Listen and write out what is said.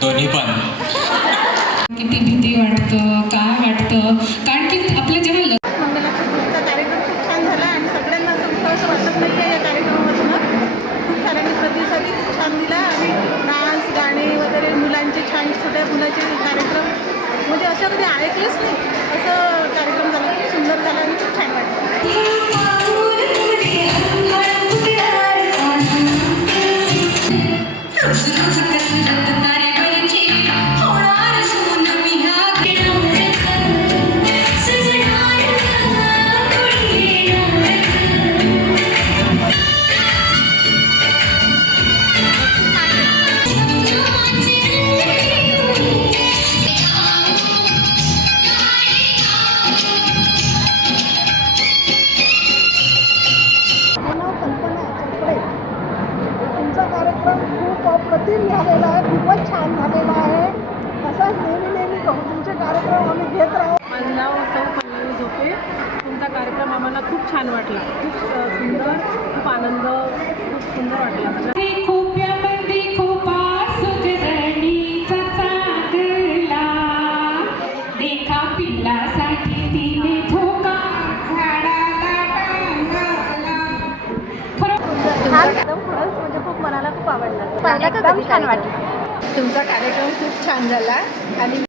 दोन्ही पण किती भीती वाटतं, काय वाटतं, कारण की आपल्या जेव्हा मंगलाचा कार्यक्रम खूप छान झाला आणि सगळ्यांना असं उत्साह वाटत नाही आहे या कार्यक्रमामधून खूप साऱ्यांनी प्रतिसादही खूप छान दिला आणि डान्स गाणे वगैरे मुलांचे छान छोट्या मुलाचे कार्यक्रम म्हणजे असं कधी ऐकलंच नाही असं कार्यक्रम झाला खूप सुंदर झाला आणि खूप छान वाटलं. तुमचा कार्यक्रम खूप अप्रतिम झालेला आहे, खूपच छान झालेला आहे. असाच नेहमी तुमचे कार्यक्रम आम्ही घेत राहू. माझं नाव सौ पल्लवी झोपे. तुमचा कार्यक्रम आम्हाला खूप छान वाटला, खूप सुंदर, खूप आनंद, खूप सुंदर वाटला सगळं. देखा पिल्लासाठी तिने धोका एकदम खरंच म्हणजे खूप मनाला खूप आवडलं. एकदम छान वाटलं. तुमचा कार्यक्रम खूप छान झाला आणि